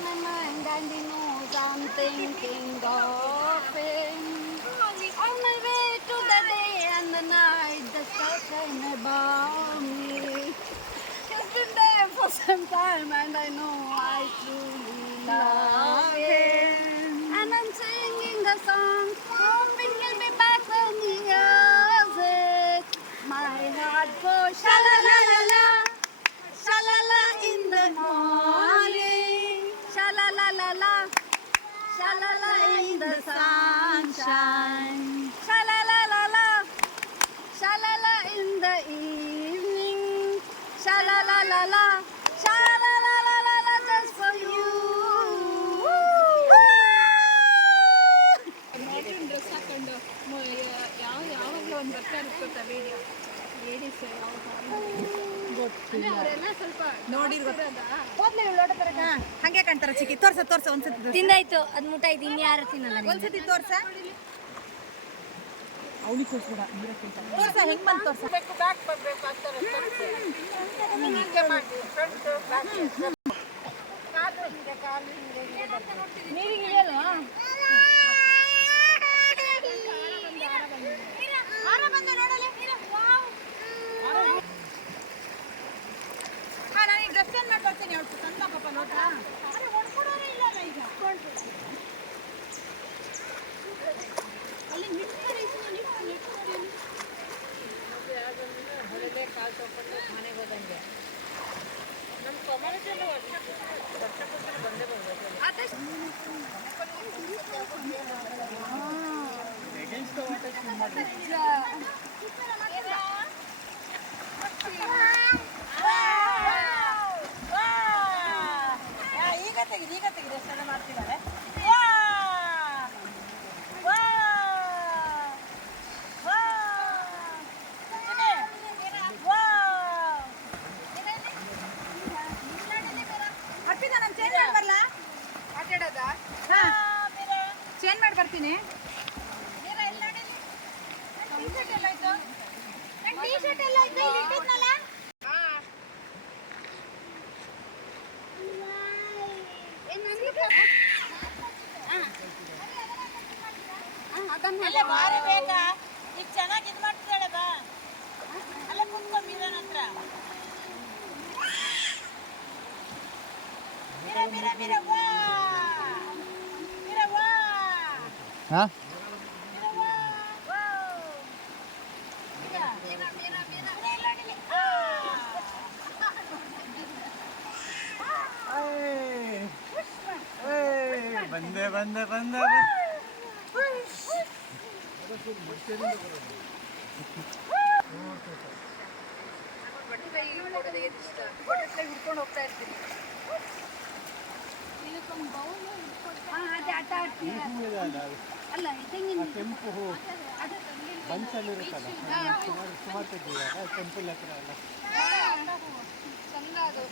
my mind and he knows I'm thinking of him. On my way to the day and the night, the stars shine above me. He's been there for some time and I know I truly love him. And I'm singing a song, hoping he'll be back when he hears it. My heart goes sha-la-la-la-la, sha-la-la in the morning, sha-la-la-la-la, sha-la-la in the sunshine, sha-la-la-la-la, sha-la-la in the evening, sha-la-la-la-la, sha-la-la-la-la, just for you. Modern dress ಹಾಕೊಂಡು ಯಾವಾಗಲೂ ಒಂದು ಬರ್ತಾ ಇರ್ತದೆ video ladies ಅವರೆಲ್ಲ ಸ್ವಲ್ಪ ನೋಡಿರೋದ ಹೋದ್ಲೆ ಇವಳೋಟ ತರಕ ಹಂಗೆ ಕಾಣ್ತಾರ ಚಿಕ್ಕಿ ತೋರ್ಸ ಒಂದ್ಸತಿ ತಿಂದಾಯ್ತು ಅದು ಮುಟ್ಟಾಯ್ತು ಇನ್ಯಾರು ತಿನ್ನಲ್ಲ ಒಂದ್ಸತಿ ತೋರ್ಸ ಅವನಿಗೆ ತೋರ್ಸ್ಬೇಡ ತೋರ್ಸ ಹೆಂಗ್ ಬಂದು ತೋರ್ಸ ಬ್ಯಾಕ್ ಬರಬೇಕು ಅಂತಾರೆ ಹಿಂಗೆ ಮಾಡಿ ಫ್ರಂಟ್ ಬ್ಯಾಕ್ ಕಾಲು ಹಿಂಗೆ ನೀರಿಗೆ ಇಳಿಯಲ್ಲ ನಾನು ಈ ಡ್ರೆಸ್ ಏನು ಮಾಡ್ಕೊಡ್ತೀನಿ ಅವಳು ತಂದ ಪಾಪ ನೋಟ ಅರೆ ಹೊಡ್ಕೊಡೋರೇ ಇಲ್ಲಲ್ಲ ಈಗ ಅಲ್ಲಿ ನಿಂತ್ತಾರೆ ಹೊರಗೆ ಕಾಲು ತೊಗೊಂಡು ಮನೆಗೆ ಹೋದಂಗೆ ನಮ್ಮ ಕಮ್ಯುನಿಟಿಯಲ್ಲಿ ವರ್ಷ ಬಂದೇ ಬರ್ಬೇಕು ಈಗ ತೆಗೆದು ಎಷ್ಟೆಲ್ಲ ಮಾಡ್ತಿದ್ದಾರೆ ಅರ್ಪಿತ ನಾನು ಚೇಂಜ್ ಮಾಡಿ ಬರಲಾ ಮಾತಾಡೋದ ಚೇಂಜ್ ಮಾಡಿ ಬರ್ತೀನಿ ಅದನ್ನ ಬಾರಿ ಬೇಕಾ ಈಗ ಚೆನ್ನಾಗಿ ಇದು ಮಾಡ್ತಿದ್ದಾಳೆ ಬಾ ಅಲ್ಲ ಕುತ್ಕೊ ಮೀರನ ಹತ್ರ ಮೀರ ವಾ ಹಾ ಬಂದೆ ಹಿಡ್ಕೊಂಡು ಹೋಗ್ತಾ ಇರ್ತೀನಿ ಅದೇ ಆಟ ಆಡ್ತೀನಿ ಅಲ್ಲ ತೆಂಗಿನ ಕೆಂಪು ಹೂ ಬಂಚಲ್ಲಿರುತ್ತಲ್ಲ ಸುಮಾರು ತೆಗಿವಾಗ ಟೆಂಪಲ್ ಹತ್ರ ಎಲ್ಲ ಚಂದ ಅದು